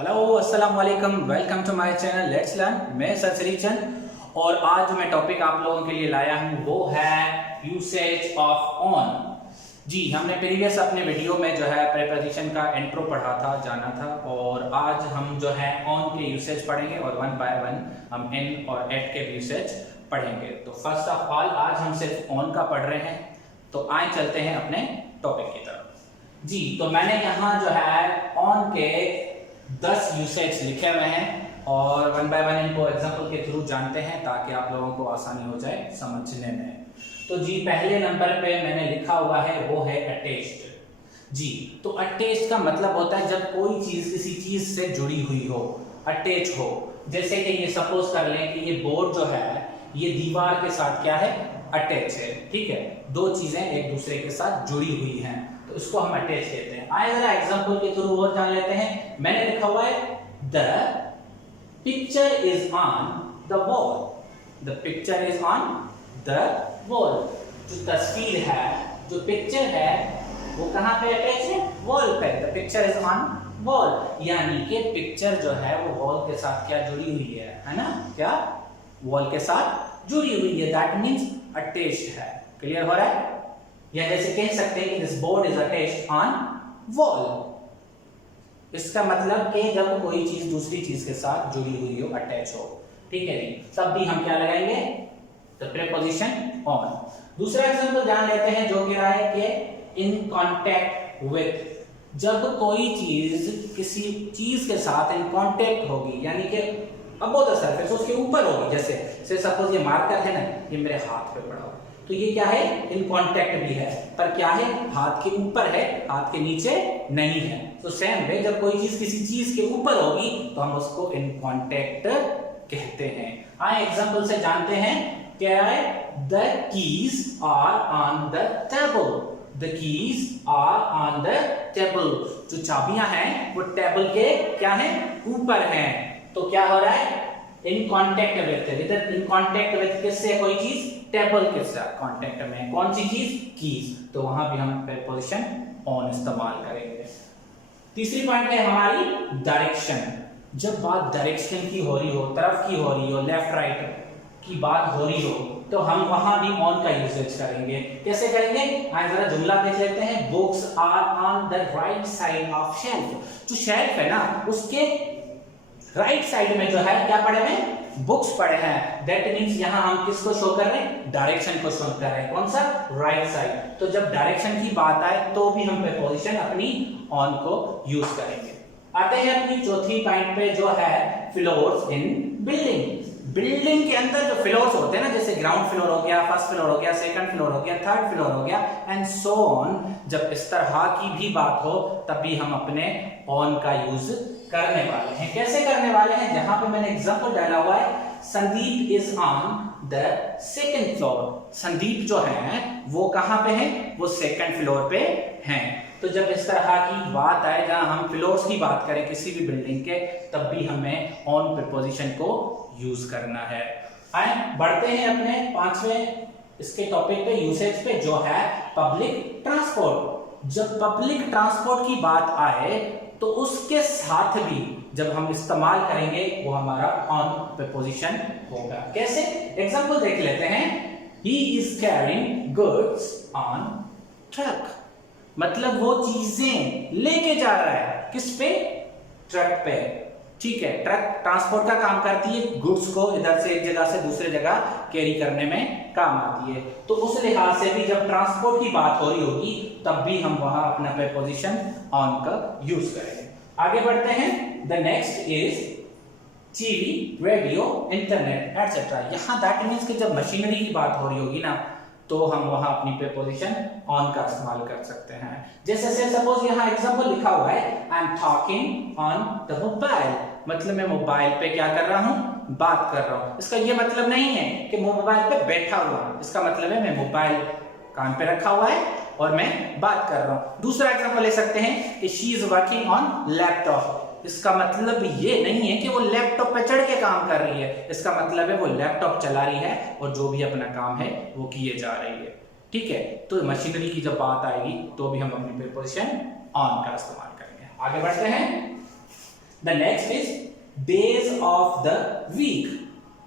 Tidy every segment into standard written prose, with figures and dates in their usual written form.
Hello अस्सलाम वालेकुम, welcome to my channel let's learn. मैं सर श्रीचंद और आज जो मैं टॉपिक आप लोगों के लिए लाया हूं वो है यूसेज ऑफ ऑन। जी, हमने प्रीवियस अपने वीडियो में जो है प्रीपोजिशन का इंट्रो पढ़ा था, जाना था, और आज हम जो है ऑन के यूसेज पढ़ेंगे और वन बाय वन हम इन और एट के यूसेज पढ़ेंगे। तो फर्स्ट ऑफ ऑल आज हम सिर्फ ऑन का पढ़ रहे हैं, तो आए चलते हैं अपने टॉपिक की तरफ। जी, तो मैंने यहाँ जो है ऑन के 10 यूसेज लिखे हुए हैं और वन बाय वन इनको एग्जांपल के थ्रू जानते हैं ताकि आप लोगों को आसानी हो जाए समझने में। तो जी, पहले नंबर पे मैंने लिखा हुआ है वो है अटैच्ड। जी, तो अटैच्ड का मतलब होता है जब कोई चीज किसी चीज से जुड़ी हुई हो, अटैच हो। जैसे कि ये सपोज कर लें कि ये बोर्ड जो है ये दीवार के साथ क्या है, अटैच है। ठीक है, दो चीजें एक दूसरे के साथ जुड़ी हुई हैं तो इसको हम अटैच कहते हैं। आइए जरा एग्जांपल के थ्रू और जान लेते हैं। मैंने लिखा हुआ है the picture is on the wall. The picture is on the wall. जो तस्वीर है, जो पिक्चर है वो कहां पे अटैच है, वॉल पे। The picture is on wall, यानी कि पिक्चर जो है वो वॉल के साथ क्या जुड़ी हुई है ना, क्या वॉल के साथ जुड़ी हुई है। दैट मींस अटैच्ड है। क्लियर हो रहा है? या जैसे कह सकते हैं कि this board is attached on wall. इसका मतलब कि जब कोई चीज दूसरी चीज के साथ जुड़ी हुई हो, अटैच हो। ठीक है जी, तब भी हम क्या लगाएंगे, द प्रीपोजिशन ऑन। दूसरा एग्जांपल जान लेते हैं जो कह रहा है कि इन कांटेक्ट विथ। जब कोई चीज किसी चीज के साथ इन कांटेक्ट होगी, यानी कि अबव द सरफेस, उसके ऊपर होगी। जैसे सपोज ये मार्कर है ना, ये मेरे हाथ पे पड़ा हो, तो ये क्या है, इन कांटेक्ट भी है, पर क्या है, हाथ के ऊपर है, हाथ के नीचे नहीं है। तो सेम वे जब कोई चीज किसी चीज के ऊपर होगी तो हम उसको इन कांटेक्ट कहते हैं। आइए एग्जांपल से जानते हैं क्या है। The keys are on the table. The keys are on the table. जो चाबियां हैं वो टेबल के क्या है, ऊपर हैं। तो क्या हो रहा है, in contact with. In contact with किससे, कोई चीज टेबल के साथ कांटेक्ट में, कौन सी चीज, कीज। तो वहां भी हम प्रीपोजिशन ऑन इस्तेमाल करेंगे। तीसरी पॉइंट है हमारी डायरेक्शन। जब बात डायरेक्शन की हो रही हो, तरफ की हो रही हो, लेफ्ट राइट की बात हो रही हो, तो हम वहां भी ऑन का यूसेज करेंगे। कैसे करेंगे, आइए जरा जुमला देख लेते हैं। Books are on the right side of shelf. जो शेल्फ है ना, उसके राइट साइड में जो है क्या पड़े हुए, बुक्स पड़े हैं। दैट मींस यहां हम किसको शो कर रहे हैं, डायरेक्शन को शो कर रहे हैं। कौन सा, राइट साइड। तो जब डायरेक्शन की बात आए तो भी हम प्रीपोजिशन अपनी ऑन को यूज करेंगे। आते हैं अपनी चौथी पॉइंट पे जो है फ्लोर्स इन बिल्डिंग। बिल्डिंग के अंदर जो फ्लोर्स होते हैं ना, जैसे ग्राउंड फ्लोर हो गया, फर्स्ट फ्लोर हो गया, सेकंड फ्लोर हो गया, थर्ड फ्लोर हो गया एंड सो ऑन। जब इस तरह की भी बात हो तब भी हम अपने ऑन का यूज करने वाले हैं। कैसे करने वाले हैं, जहां पे मैंने एग्जांपल डाला हुआ है, Sandeep is on the second floor. Sandeep जो है वो कहां पे है, वो सेकंड फ्लोर पे हैं। तो जब इस तरह की बात आए जहां हम फ्लोर्स की बात करें किसी भी बिल्डिंग के, तब भी हमें ऑन प्रीपोजिशन को यूज करना है। आए बढ़ते हैं अपने पांचवें इसके टॉपिक पे, यूसेज पे, जो है पब्लिक ट्रांसपोर्ट। जब पब्लिक ट्रांसपोर्ट की बात आए तो उसके साथ भी जब हम इस्तेमाल करेंगे वो हमारा ऑन प्रीपोजिशन होगा। कैसे, एग्जांपल देख लेते हैं। He is carrying goods on truck. मतलब वो चीजें लेके जा रहा है, किस पे, ट्रक पे। ठीक है, ट्रक ट्रांसपोर्ट का काम करती है, गुड्स को इधर से एक जगह से दूसरे जगह कैरी करने में काम आती है। तो उस लिहाज से भी जब ट्रांसपोर्ट की बात हो रही होगी तब भी हम वहां अपना प्रीपोजिशन ऑन का यूज करेंगे। आगे बढ़ते हैं। The next is TV, radio, internet etcetera. यहां दैट मींस कि जब मशीनरी की बात हो रही होगी ना, तो हम वहां अपनी प्रीपोजिशन ऑन का इस्तेमाल कर सकते हैं। जैसे से सपोज यहां एग्जांपल लिखा हुआ है, I am talking on the mobile. मतलब मैं मोबाइल पे क्या कर रहा हूं, बात कर रहा हूं। इसका ये मतलब नहीं है कि मैं मोबाइल पे बैठा हुआ हूं। इसका मतलब है मैं मोबाइल कान पे रखा हुआ है और मैं बात कर रहा हूं। दूसरा एग्जांपल ले सकते हैं कि she is working on laptop. इसका मतलब ये नहीं है कि वो लैपटॉप पे चढ़ के काम कर रही है। इसका मतलब है वो लैपटॉप चला रही है और जो भी अपना काम है वो किए जा रही है। ठीक है, तो मशीनरी की जब बात आएगी तो भी हम अपनी प्रीपोजिशन ऑन का इस्तेमाल करेंगे। आगे बढ़ते हैं। The next is days of the week.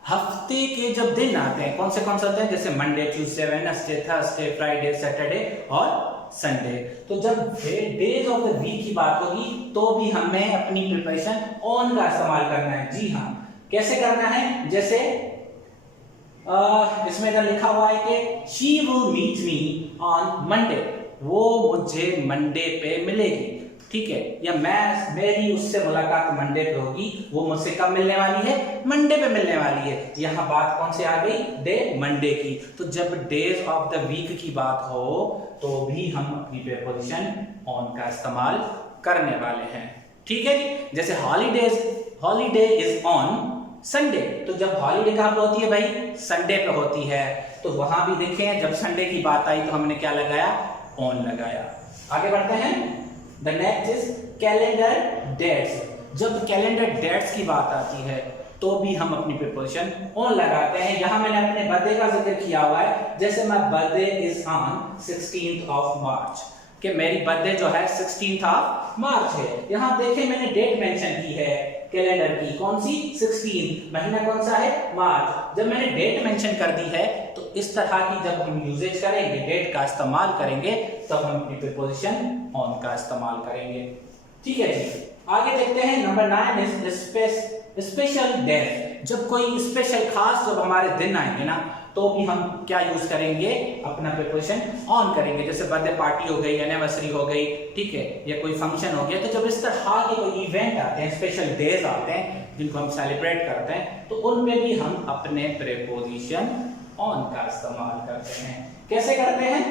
हफ्ते के जब दिन आते हैं कौन से होते हैं, जैसे Monday, Tuesday, Wednesday, Thursday, Friday, Saturday और संडे। तो जब डेज ऑफ द वीक की बात होगी तो भी हमें अपनी प्रिपरेशन ऑन का इस्तेमाल करना है। जी हाँ, कैसे करना है, जैसे इसमें इधर लिखा हुआ है कि she will meet me on Monday, वो मुझे मंडे पे मिलेगी, ठीक है, या मेरी उससे मुलाकात मंडे पे होगी, वो मुझसे कब मिलने वाली है, मंडे पे मिलने वाली है। यहाँ बात कौन सी आ गई, डे मंडे की। तो जब डेज ऑफ द वीक की बात हो तो भी हम अपनी प्रीपोजिशन ऑन का इस्तेमाल करने वाले हैं, ठीक है जी। जैसे हॉलीडे इज ऑन संडे, तो जब हॉलीडे कहाँ पे होती है भाई, संडे पे होती है। तो वहां भी देखें जब संडे की बात आई तो हमने क्या लगाया, ऑन लगाया। आगे बढ़ते हैं, the next is calendar dates. जब कैलेंडर डेट्स की बात आती है तो भी हम अपनी प्रीपोजिशन ऑन लगाते हैं। यहां मैंने अपने बर्थडे का जिक्र किया हुआ है, जैसे my birthday is on 16th of March, कि मेरी बर्थडे जो है 16th ऑफ मार्च है। यहां देखें मैंने डेट मेंशन की है कैलेंडर की, कौन सी, 16, महीना कौन सा है, मार्च। जब मैंने डेट मेंशन कर दी है तो इस तरह की जब हम यूजेज करेंगे, डेट का इस्तेमाल करेंगे, तब हम अपनी प्रीपोजिशन ऑन का इस्तेमाल करेंगे, ठीक है जी। आगे देखते हैं, नंबर 9 इज स्पेशल डे। जब कोई स्पेशल खास जब हमारे दिन आएंगे ना तो भी हम क्या यूज करेंगे, अपना प्रीपोजिशन ऑन करेंगे। जैसे बर्थडे पार्टी हो गई, एनिवर्सरी हो गई, ठीक है, या कोई फंक्शन हो गया। तो जब इस तरह के कोई इवेंट आते हैं, स्पेशल डेज आते हैं जिनको हम सेलिब्रेट करते हैं, तो उन पे भी हम अपने प्रीपोजिशन ऑन का इस्तेमाल करते हैं। कैसे करते हैं,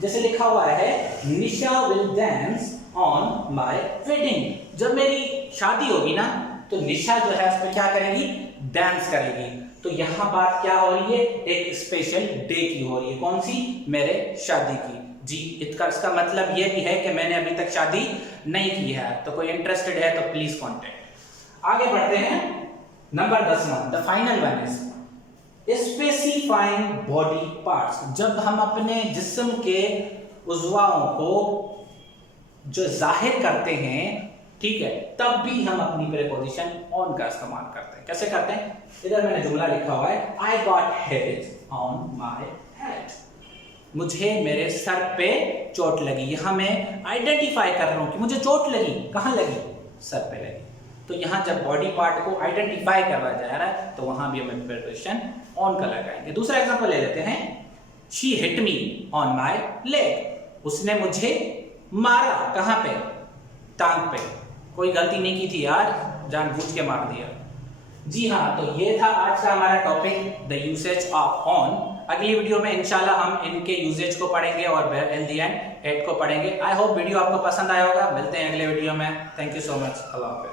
जैसे लिखा हुआ है Nisha will dance on my wedding. जब मेरी शादी होगी ना तो निशा जो है उस पर क्या करेगी, डांस करेगी। तो यहां बात क्या हो रही है, एक स्पेशल डे की हो रही है, कौन सी, मेरे शादी की जी। इसका मतलब ये भी है कि मैंने अभी तक शादी नहीं की है, तो कोई इंटरेस्टेड है तो प्लीज कॉन्टेक्ट। आगे बढ़ते हैं, number 10, the final one is specifying body parts. जब हम अपने जिस्म के उज़्वाओं को जो जाहिर करते हैं, ठीक है, तब भी हम अपनी प्रीपोजिशन ऑन का इस्तेमाल करते हैं। कैसे करते हैं, इधर मैंने जुमला लिखा हुआ है, I got hit on my head, मुझे मेरे सर पे चोट लगी। यहां मैं आइडेंटिफाई कर रहा हूं कि मुझे चोट लगी, कहां लगी, सर पे लगी। तो यहां जब बॉडी पार्ट को आइडेंटिफाई करवाया जा रहा है तो वहां भी हम प्रीपोजिशन ऑन का लगाएंगे। दूसरा एग्जांपल ले लेते हैं, she hit me on my leg, उसने मुझे मारा, कहां पे, टांग पे, कोई गलती नहीं की थी यार, जानबूझ के मार दिया। जी हाँ, तो ये था आज का हमारा topic, the usage of on. अगली वीडियो में इंशाल्लाह हम इनके यूसेज को पढ़ेंगे और एट द एंड एट को पढ़ेंगे। आई होप वीडियो आपको पसंद आया होगा। मिलते हैं अगले वीडियो में। Thank you so much. अल्लाह हाफिज़।